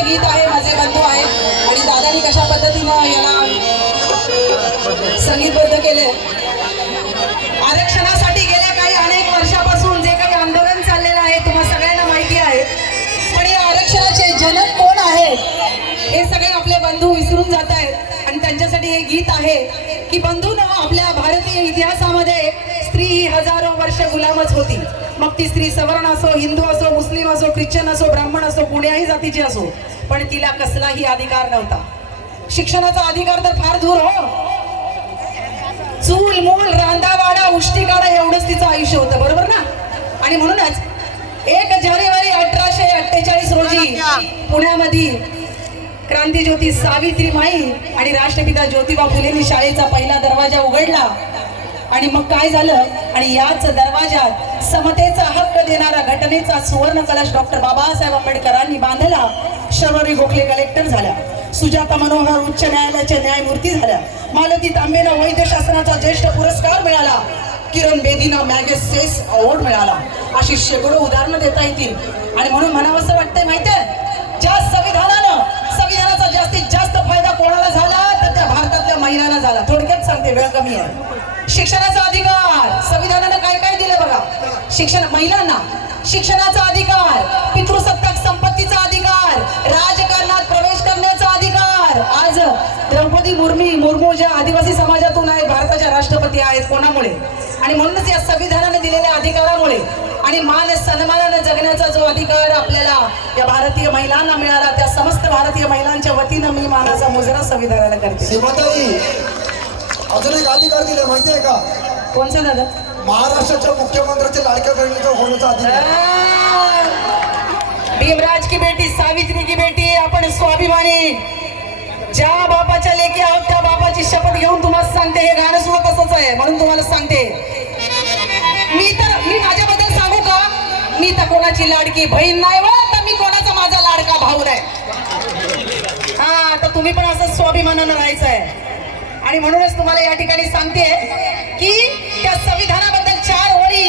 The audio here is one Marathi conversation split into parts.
माझं गीत आहे माझे बंधू आहे आणि दादानी कशा पद्धतीनं याला संगीतबद्ध केले आरक्षणासाठी गेल्या काही अनेक वर्षापासून जे काही आंदोलन चाललेलं आहे तुम्हाला सगळ्यांना माहिती आहे. पण या आरक्षणाचे जनक कोण आहेत हे सगळे आपले बंधू विसरून जात आहेत आणि त्यांच्यासाठी हे गीत आहे की बंधू आपल्या भारतीय इतिहासामध्ये ही हजारो वर्ष गुलामच होती मग ती स्त्री सवर्ण असो हिंदू असो मुस्लिम असो ख्रिश्चन असो ब्राह्मण असो कोण्याही जातीची असो पण तिला कसलाही अधिकार नव्हता. शिक्षणाचा अधिकार तर फार दूर हो. चूल मूल रांदावाडा उष्टी काढा एवढंच तिचं आयुष्य होतं बरोबर ना? आणि म्हणूनच एक जानेवारी अठराशे अठ्ठेचाळीस रोजी पुण्यामध्ये क्रांतीज्योती सावित्रीमाई आणि राष्ट्रपिता ज्योतिबा फुलेंनी शाळेचा पहिला दरवाजा उघडला. आणि मग काय झालं? आणि याच दरवाजात समतेचा हक्क देणारा घटनेचा सुवर्ण कलश डॉक्टर बाबासाहेब आंबेडकरांनी बांधला. शर्वरी गोखले कलेक्टर झाल्या. सुजाता मनोहर उच्च न्यायालयाच्या न्यायमूर्ती झाल्या. मालती तांबेला वैद्य शासनाचा ज्येष्ठ पुरस्कार मिळाला. किरण बेदीना मॅगसेस अवॉर्ड मिळाला. अशी शेकडो उदाहरणं देता येतील. आणि म्हणून म्हणावंसं वाटतंय माहितीये? ज्या संविधानानं संविधानाचा जास्तीत जास्त फायदा कोणाला झाला? तर त्या भारतातल्या महिलांना झाला. थोडक्यात सांगते वेळ कमी आहे. शिक्षणाचा अधिकार. संविधानानं काय काय दिलं बघा? शिक्षण महिलांना. शिक्षणाचा अधिकार. पितृसत्ताक संपत्तीचा अधिकार. राजकारणात प्रवेश करण्याचा अधिकार. आज द्रौपदी मुर्मी मुर्मू ज्या आदिवासी समाजातून आहेत भारताच्या राष्ट्रपती आहेत कोणामुळे? आणि म्हणूनच या संविधानाने दिलेल्या अधिकारामुळे आणि मान सन्मानाने जगण्याचा जो अधिकार आपल्याला या भारतीय महिलांना मिळाला त्या समस्त भारतीय महिलांच्या वतीनं मी मानाचा मुजरा संविधानाला करते. अजून एक अधिकार दिले माहितीये का? कोणचा दादा? महाराष्ट्राच्या मुख्यमंत्र्याचे लाडक्या बहिणीचा होण्याचा अधिकार. भीमराज की बेटी सावित्री की बेटी आपण स्वाभिमानी. ज्या बापाच्या लेखी आहोत त्या बापाची शपथ घेऊन तुम्हाला सांगते हे गाणं सुद्धा तसंच आहे म्हणून तुम्हाला सांगते. मी तर मी माझ्याबद्दल सांगू का? मी तर कोणाची लाडकी बहीण नाही वा तर मी कोणाचा माझा लाडका भाऊ नाही. हा तर तुम्ही पण असं स्वाभिमानानं राहायचं आहे आणि म्हणूनच तुम्हाला या ठिकाणी सांगते की त्या संविधानाबद्दल चार ओळी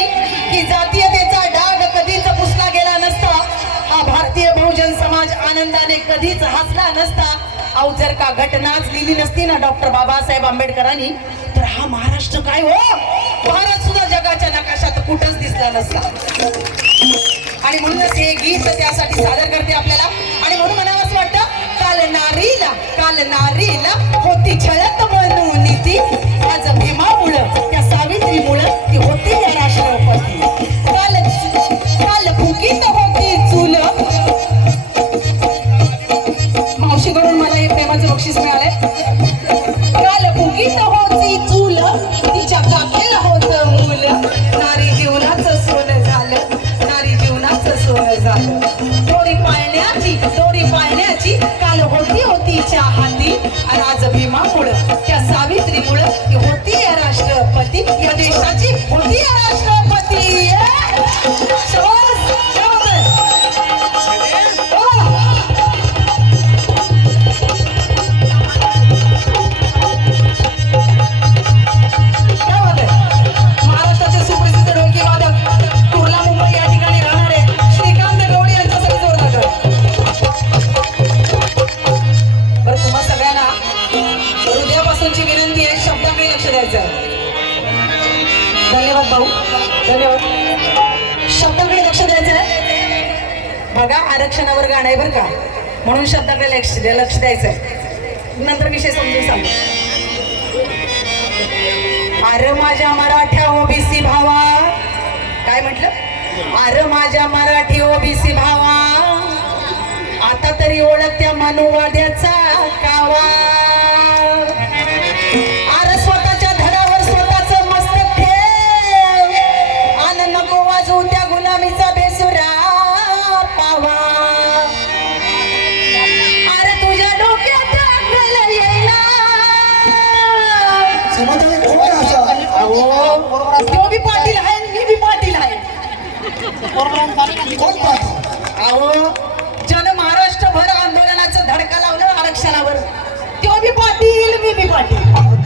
की जातीयतेचा डाग कधीच पुसला गेला नसता हा भारतीय बहुजन समाज आनंदाने कधीच हसला नसता. अहो जर का घटनाच लिहिली नसती ना डॉक्टर बाबासाहेब आंबेडकरांनी तर हा महाराष्ट्र काय हो? भारत सुद्धा जगाच्या नकाशात कुठंच दिसला नसता. आणि म्हणूनच हे गीत त्यासाठी सादर करते आपल्याला. आणि म्हणून नारीला नारील होती छळत म्हणून ती आज भीमामुळं त्या सावित्रीमुळं ती होती या राष्ट्रपती. काल काल फुकीत होती चूल. मावशीकडून मला हे प्रेमाचं बक्षीस मिळालंय. काल फुकीत होती चूल तिच्या काकेला होत मूल. नारी जीवनाचं सोनं झालं नारी जीवनाचं सोनं झालं. दोरी पाळण्याची दोरी पाळण्या या हाती आणि आज भीमामुळं त्या सावित्रीमुळं ती होती या राष्ट्रपती. या देशाची होती या राष्ट्रपती. वस्तूंची विनंती आहे शब्दाकडे लक्ष द्यायचं आहे. धन्यवाद भाऊ. धन्यवाद. शब्दाकडे लक्ष द्यायचं आहे. बघा आरक्षणावर गाणं आहे बरं का. म्हणून शब्दाकडे लक्ष लक्ष द्यायचं आहे. नंतर विषय समजून सांगू. अरे माझ्या मराठ्या ओबीसी भावा. काय म्हटलं? अरे माझ्या मराठी ओबीसी भावा. आता तरी ओळख त्या मनुवाद्याचा कावा.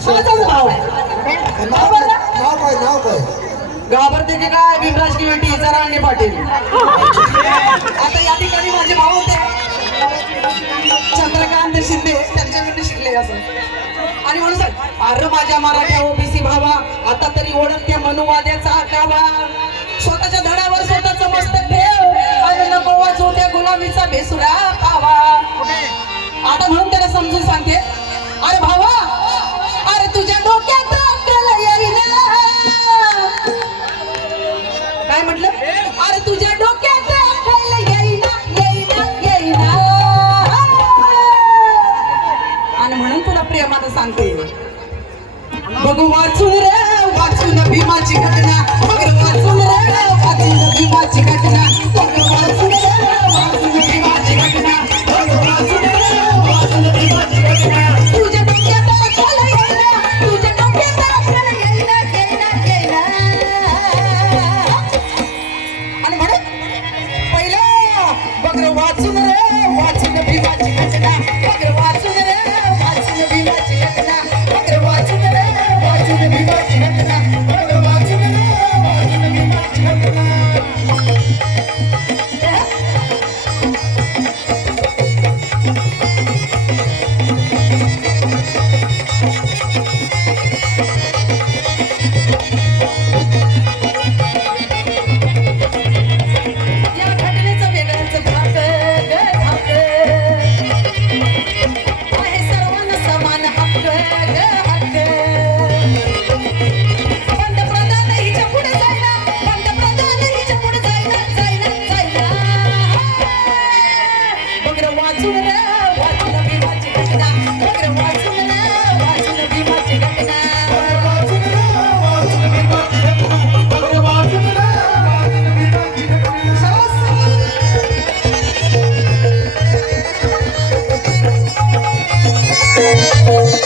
स्वतःचाच भाव काय? की पाटील. आता या ठिकाणी माझे भाऊ होते. चंद्रकांत शिंदे शिकले असं. आणि म्हणून सर अरे माझ्या मराठ्या ओबीसी भावा आता तरी ओळखते मनुवाद्याचा गावा. स्वतःच्या धडावर स्वतःच मस्त ठेव नको भेसुरा पावा आता म्हणून त्याला समजून सांगते अरे भावा 是三 d en. Música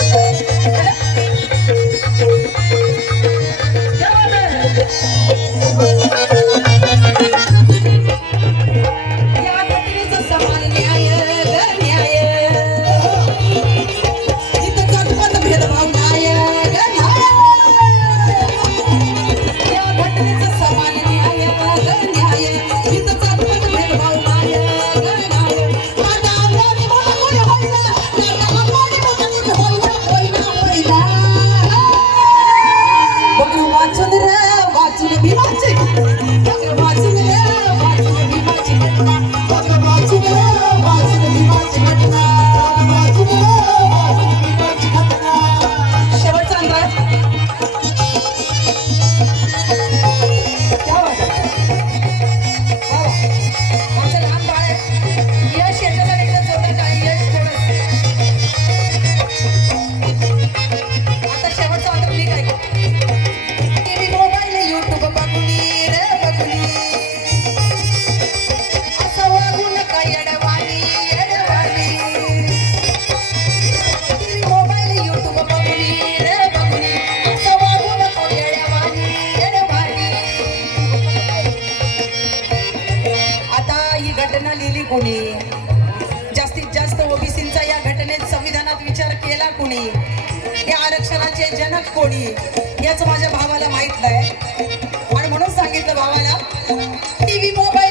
कोणी? जास्तीत जास्त ओबीसींचा या घटनेत संविधानात विचार केला कोणी? या आरक्षणाचे जनक कोणी? याच माझ्या भावाला माहीत नाही. आणि म्हणून सांगितलं भावाला टीव्ही मोबाईल